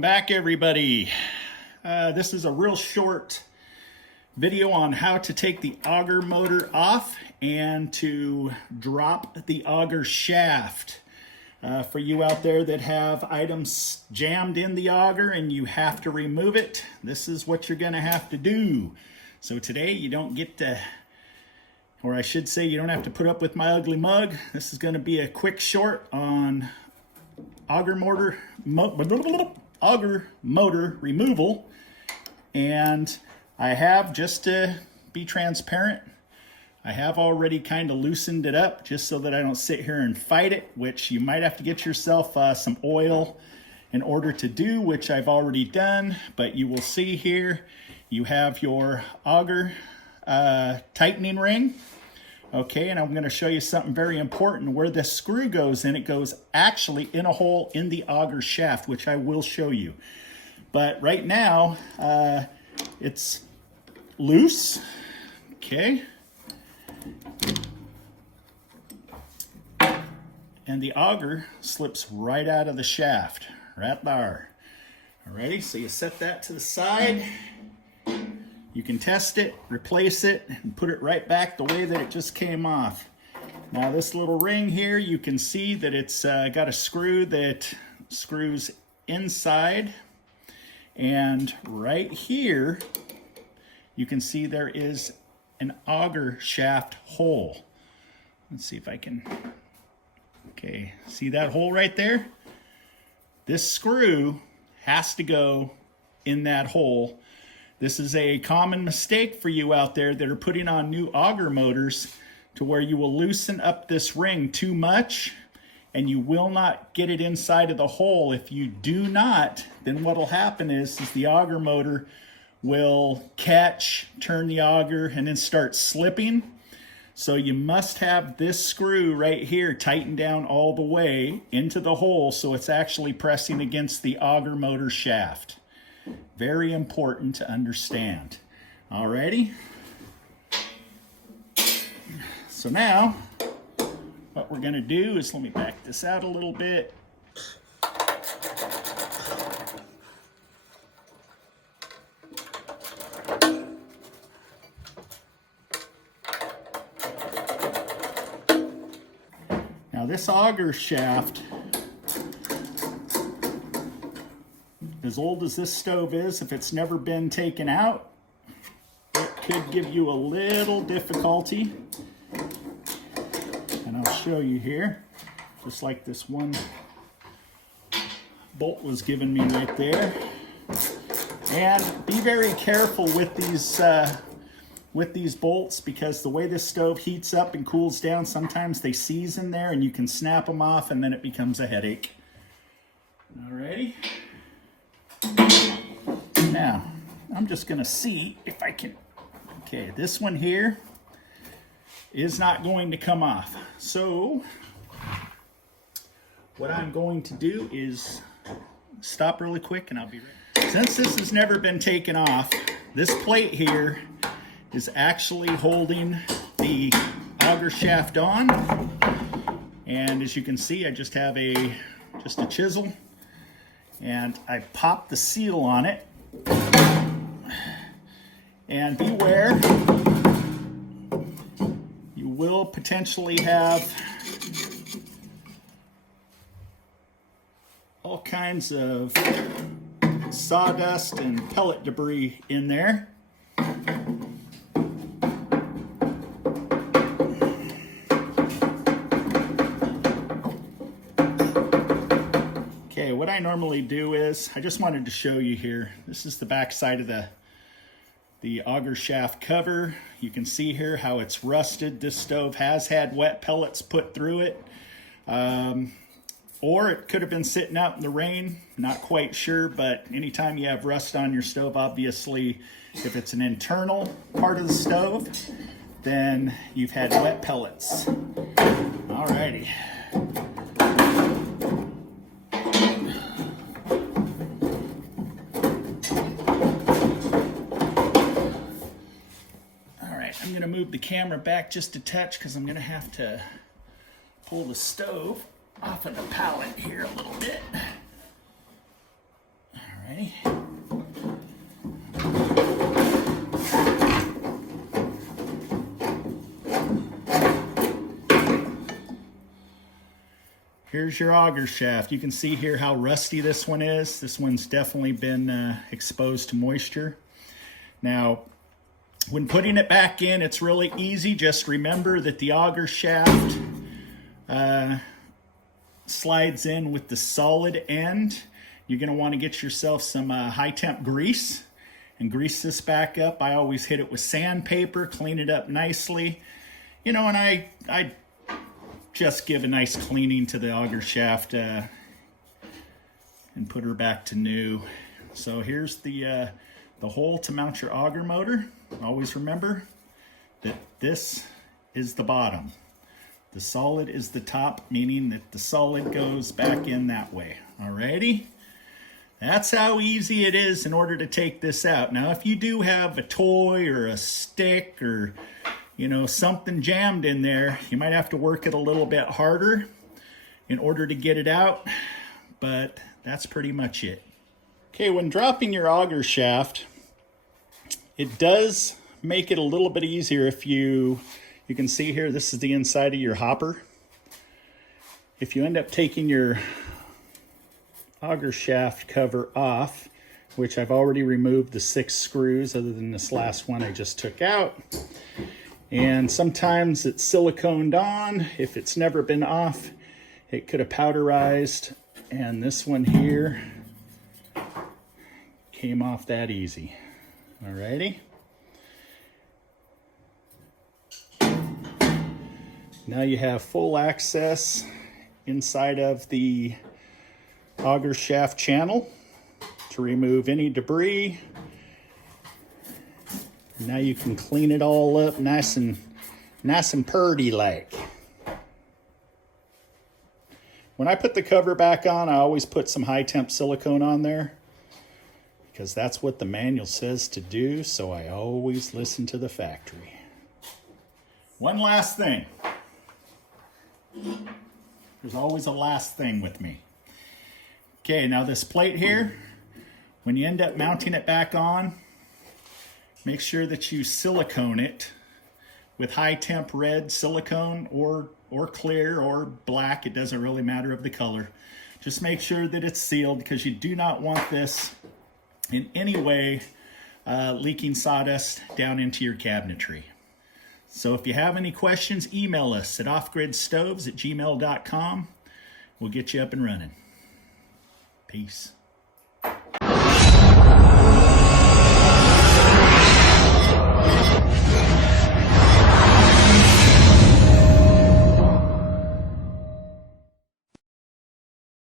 Welcome back, everybody. This is a real short video on how to take the auger motor off and to drop the auger shaft. For you out there that have items jammed in the auger and you have to remove it, this is what you're going to have to do. So today you don't get to, or I should say you don't have to put up with my ugly mug. This is going to be a quick short on auger motor removal. And I have, just to be transparent, I have already kind of loosened it up just so that I don't sit here and fight it, which you might have to get yourself some oil in order to do, which I've already done. But you will see here, you have your auger tightening ring. Okay, and I'm going to show you something very important. Where this screw goes in, it goes actually in a hole in the auger shaft, which I will show you. But right now, it's loose. Okay. And the auger slips right out of the shaft, right there. Alrighty, so you set that to the side. You can test it, replace it, and put it right back the way that it just came off. Now this little ring here, you can see that it's got a screw that screws inside. And right here, you can see there is an auger shaft hole. Let's see if I can, okay, see that hole right there? This screw has to go in that hole. This is a common mistake for you out there that are putting on new auger motors, to where you will loosen up this ring too much and you will not get it inside of the hole. If you do not, then what will happen is the auger motor will catch, turn the auger, and then start slipping. So you must have this screw right here tightened down all the way into the hole so it's actually pressing against the auger motor shaft. Very important to understand. Alrighty. So now, what we're going to do is, let me back this out a little bit. Now this auger shaft, as old as this stove is, if it's never been taken out, it could give you a little difficulty. And I'll show you here, just like this one bolt was given me right there. And be very careful with these bolts, because the way this stove heats up and cools down, sometimes they seize in there and you can snap them off and then it becomes a headache. Alrighty. Now, I'm just going to see if I can, okay, this one here is not going to come off. So, what I'm going to do is stop really quick and I'll be ready. Since this has never been taken off, this plate here is actually holding the auger shaft on. And as you can see, I just have just a chisel, and I pop the seal on it. And beware, you will potentially have all kinds of sawdust and pellet debris in there. Okay, what I normally do is, I just wanted to show you here, this is the back side of the auger shaft cover. You can see here how it's rusted. This stove has had wet pellets put through it. Or it could have been sitting out in the rain, not quite sure, but anytime you have rust on your stove, obviously, if it's an internal part of the stove, then you've had wet pellets. Alrighty. I'm going to move the camera back just a touch because I'm going to have to pull the stove off of the pallet here a little bit. All Alrighty. Here's your auger shaft. You can see here how rusty this one is. This one's definitely been exposed to moisture. Now, when putting it back in, it's really easy. Just remember that the auger shaft slides in with the solid end. You're going to want to get yourself some high temp grease and grease this back up. I always hit it with sandpaper, clean it up nicely. You know, and I just give a nice cleaning to the auger shaft and put her back to new. So here's the hole to mount your auger motor. Always remember that this is the bottom. The solid is the top, meaning that the solid goes back in that way. Alrighty? That's how easy it is in order to take this out. Now, if you do have a toy or a stick or, you know, something jammed in there, you might have to work it a little bit harder in order to get it out, but that's pretty much it. Okay, when dropping your auger shaft, it does make it a little bit easier if you can see here, this is the inside of your hopper. If you end up taking your auger shaft cover off, which I've already removed the 6 screws other than this last one I just took out, and sometimes it's siliconed on. If it's never been off, it could have powderized, and this one here came off that easy. Alrighty. Now you have full access inside of the auger shaft channel to remove any debris. Now you can clean it all up nice and purty like. When I put the cover back on, I always put some high temp silicone on there because that's what the manual says to do, so I always listen to the factory. One last thing. There's always a last thing with me. Okay, now this plate here, when you end up mounting it back on, make sure that you silicone it with high temp red silicone or clear or black. It doesn't really matter of the color. Just make sure that it's sealed because you do not want this in any way leaking sawdust down into your cabinetry. So if you have any questions, email us at offgridstovesandmore@gmail.com. We'll get you up and running. Peace.